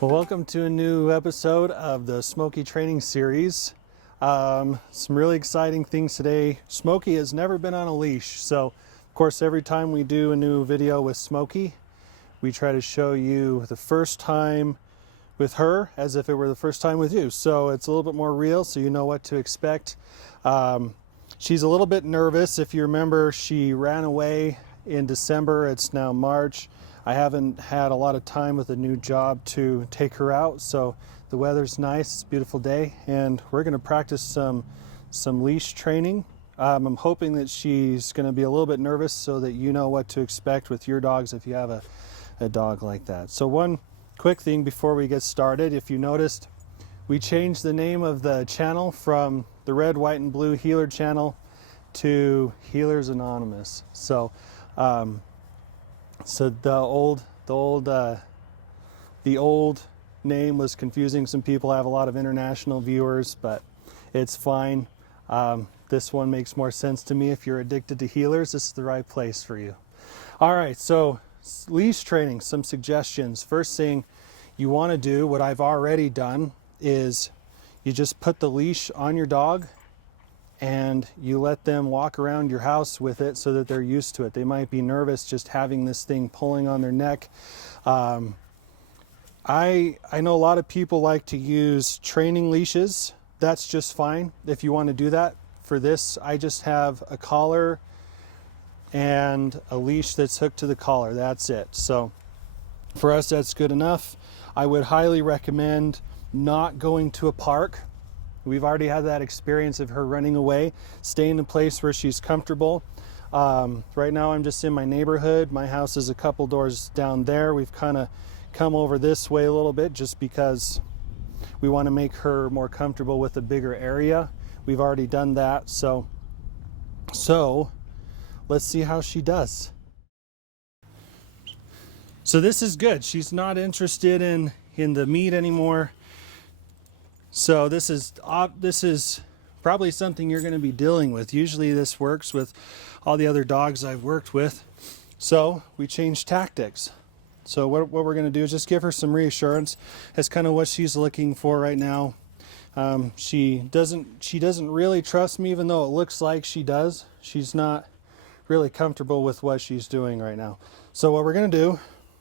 Well, welcome to a new episode of the Smokey Training Series. Some really exciting things today. Smokey has never been on a leash, so of course every time we do a new video with Smokey, we try to show you the first time with her as if it were the first time with you. So it's a little bit more real, so you know what to expect. She's a little bit nervous. If you remember, she ran away in December. It's now March. I haven't had a lot of time with a new job to take her out, so the weather's nice, it's a beautiful day, and we're going to practice some leash training. I'm hoping that she's going to be a little bit nervous so that you know what to expect with your dogs if you have a dog like that. So one quick thing before we get started, if you noticed, we changed the name of the channel from the Red, White, and Blue Healer channel to Healers Anonymous. So the old name was confusing some people. I have a lot of international viewers, but it's fine. This one makes more sense to me. If you're addicted to healers, this is the right place for you. All right, so leash training, some suggestions. First thing you want to do, what I've already done, is you just put the leash on your dog and you let them walk around your house with it so that they're used to it. They might be nervous just having this thing pulling on their neck. I know a lot of people like to use training leashes. That's just fine if you want to do that. For this, I just have a collar and a leash that's hooked to the collar. That's it. So for us, that's good enough. I would highly recommend not going to a park. We've already had that experience of her running away. Stay in a place where she's comfortable. Right now I'm just in my neighborhood. My house is a couple doors down there. We've kind of come over this way a little bit just because we want to make her more comfortable with a bigger area. We've already done that. So let's see how she does. So this is good. She's not interested in the meat anymore. So this is probably something you're going to be dealing with. Usually this works with all the other dogs I've worked with. So we changed tactics. So what we're going to do is just give her some reassurance. That's kind of what she's looking for right now. She doesn't really trust me, even though it looks like she does. She's not really comfortable with what she's doing right now. So what we're going to do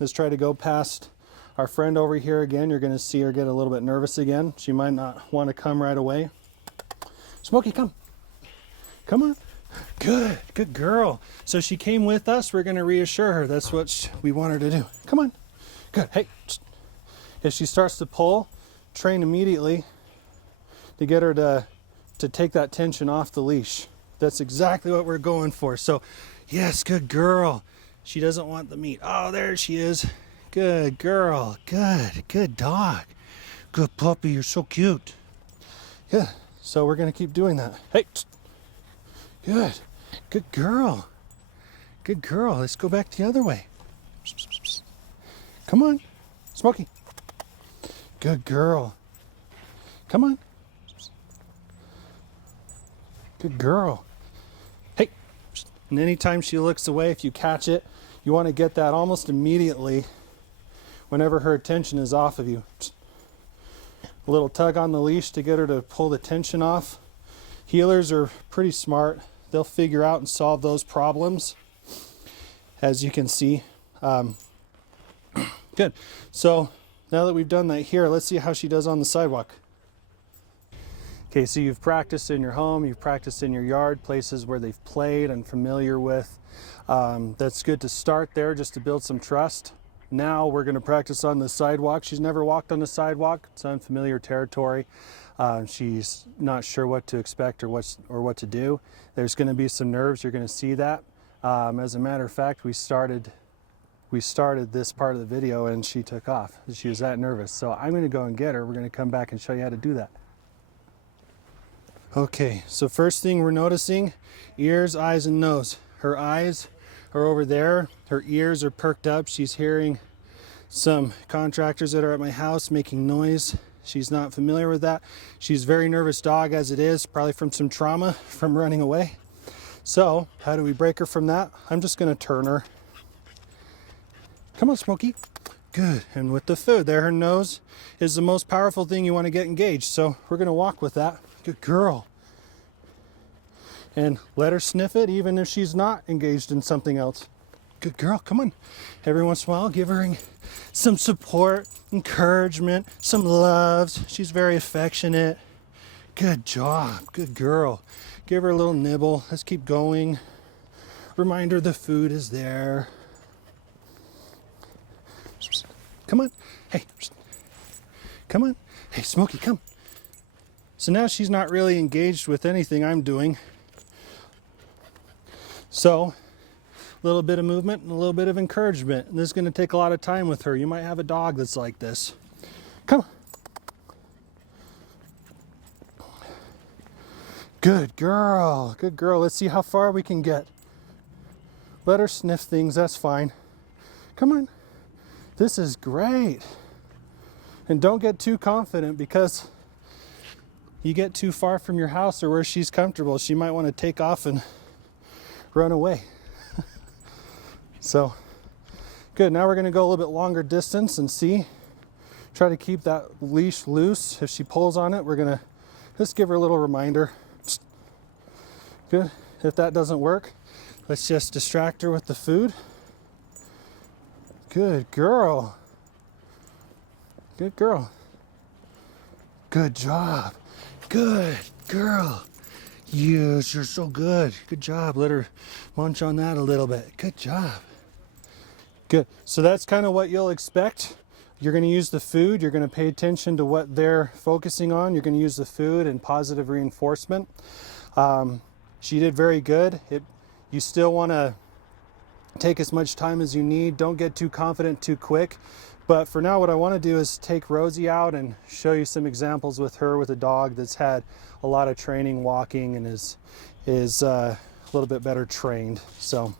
is try to go past our friend over here again. You're going to see her get a little bit nervous again. She might not want to come right away. Smokey, come. Come on. Good girl. So she came with us. We're going to reassure her. That's what we want her to do. Come on. Good. Hey, if she starts to pull, train immediately to get her to take that tension off the leash. That's exactly what we're going for. So yes, good girl. She doesn't want the meat. Oh, there she is. Good girl. Good dog. Good puppy. You're so cute. Yeah. So we're going to keep doing that. Hey. Good girl. Good girl. Let's go back the other way. Come on. Smokey. Good girl. Come on. Good girl. Hey. And anytime she looks away, if you catch it, you want to get that almost immediately whenever her attention is off of you. A little tug on the leash to get her to pull the tension off. Healers are pretty smart. They'll figure out and solve those problems, as you can see. Good. So now that we've done that here, let's see how she does on the sidewalk. Okay, so you've practiced in your home, you've practiced in your yard, places where they've played and familiar with. That's good to start there, just to build some trust. Now we're going to practice on the sidewalk. She's never walked on the sidewalk. It's unfamiliar territory. She's not sure what to expect or what to do. There's going to be some nerves. You're going to see that. As a matter of fact, we started this part of the video and she took off. She was that nervous. So I'm going to go and get her. We're going to come back and show you how to do that. Okay, so first thing we're noticing, ears, eyes, and nose. Her eyes are over there. Her ears are perked up. She's hearing some contractors that are at my house making noise. She's not familiar with that. She's a very nervous dog as it is, probably from some trauma from running away. So how do we break her from that? I'm just going to turn her. Come on, Smokey. Good. And with the food there, her nose is the most powerful thing you want to get engaged. So we're going to walk with that. Good girl. And let her sniff it even if she's not engaged in something else. Good girl. Come on. Every once in a while, give her some support, encouragement, some loves. She's very affectionate. Good job. Good girl. Give her a little nibble. Let's keep going. Remind her the food is there. Come on. Hey. Come on. Hey, Smokey, come. So now she's not really engaged with anything I'm doing. So, a little bit of movement and a little bit of encouragement. And this is going to take a lot of time with her. You might have a dog that's like this. Come on. Good girl. Good girl. Let's see how far we can get. Let her sniff things. That's fine. Come on. This is great. And don't get too confident, because you get too far from your house or where she's comfortable, she might want to take off and run away. So, good. Now we're going to go a little bit longer distance and see. Try to keep that leash loose. If she pulls on it, we're going to just give her a little reminder. Good. If that doesn't work, let's just distract her with the food. Good girl. Good girl. Good job. Good girl. Yes, you're so good. Good job. Let her munch on that a little bit. Good job. Good. So that's kind of what you'll expect. You're going to use the food. You're going to pay attention to what they're focusing on. You're going to use the food and positive reinforcement. She did very good. You still want to take as much time as you need. Don't get too confident too quick. But for now, what I want to do is take Rosie out and show you some examples with her, with a dog that's had a lot of training walking and is a little bit better trained. So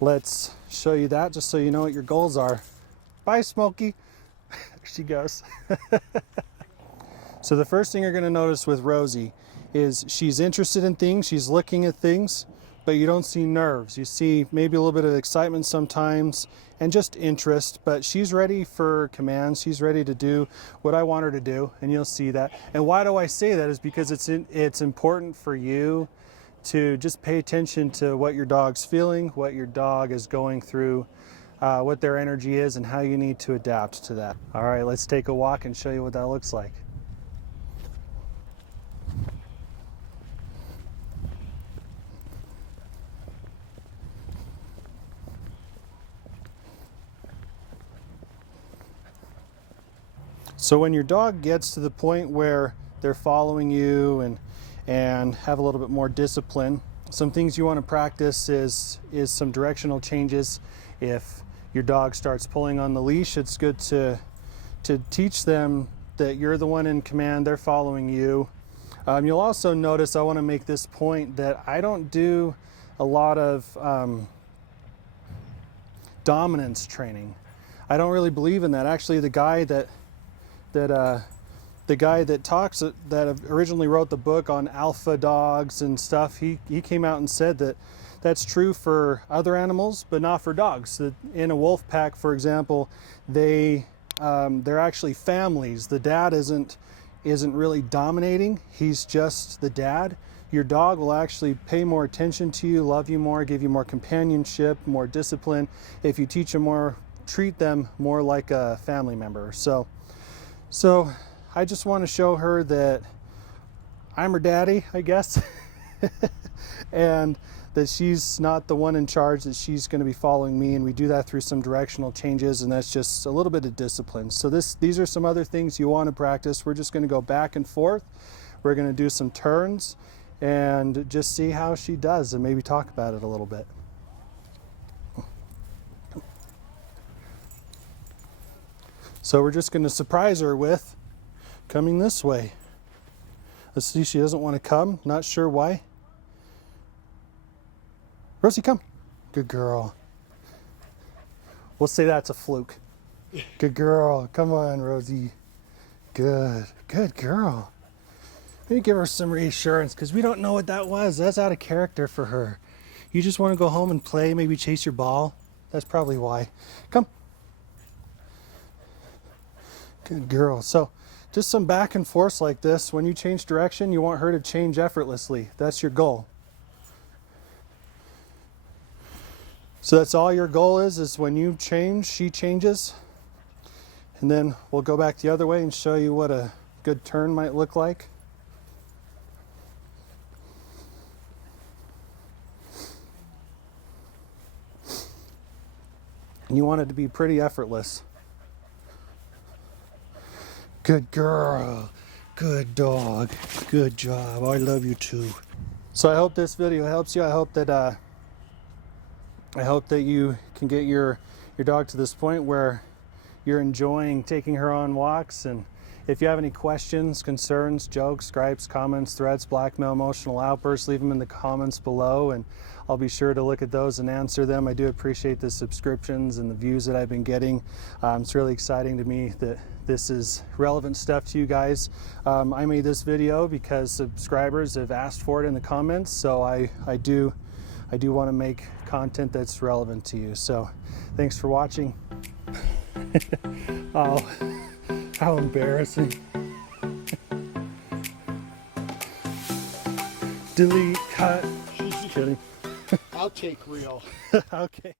let's show you that, just so you know what your goals are. Bye, Smokey. There she goes. So the first thing you're going to notice with Rosie is she's interested in things, she's looking at things, but you don't see nerves. You see maybe a little bit of excitement sometimes and just interest, but she's ready for commands. She's ready to do what I want her to do, and you'll see that. And why do I say that is because it's important for you to just pay attention to what your dog's feeling, what your dog is going through, what their energy is, and how you need to adapt to that. All right, let's take a walk and show you what that looks like. So when your dog gets to the point where they're following you and have a little bit more discipline, some things you want to practice is some directional changes. If your dog starts pulling on the leash, it's good to teach them that you're the one in command, they're following you. You'll also notice, I want to make this point, that I don't do a lot of dominance training. I don't really believe in that. Actually, the guy that originally wrote the book on alpha dogs and stuff, he came out and said that that's true for other animals, but not for dogs. That in a wolf pack, for example, they're actually families. The dad isn't really dominating. He's just the dad. Your dog will actually pay more attention to you, love you more, give you more companionship, more discipline if you teach them more, treat them more like a family member. So I just want to show her that I'm her daddy, I guess, and that she's not the one in charge, that she's going to be following me, and we do that through some directional changes, and that's just a little bit of discipline. So these are some other things you want to practice. We're just going to go back and forth. We're going to do some turns and just see how she does and maybe talk about it a little bit. So we're just going to surprise her with coming this way. Let's see, she doesn't want to come. Not sure why. Rosie, come. Good girl. We'll say that's a fluke. Good girl. Come on, Rosie. Good. Good girl. Maybe give her some reassurance, because we don't know what that was. That's out of character for her. You just want to go home and play, maybe chase your ball. That's probably why. Come. Good girl. So just some back and forth like this. When you change direction, you want her to change effortlessly. That's your goal. So that's all your goal is when you change, she changes. And then we'll go back the other way and show you what a good turn might look like. And you want it to be pretty effortless. Good girl. Good dog. Good job. I love you too. So I hope this video helps you. I hope that you can get your dog to this point where you're enjoying taking her on walks. And if you have any questions, concerns, jokes, gripes, comments, threats, blackmail, emotional outbursts, leave them in the comments below and I'll be sure to look at those and answer them. I do appreciate the subscriptions and the views that I've been getting. It's really exciting to me that this is relevant stuff to you guys. I made this video because subscribers have asked for it in the comments, so I do want to make content that's relevant to you. So thanks for watching. Oh, how embarrassing. Delete, cut. Just kidding. I'll take real. Okay.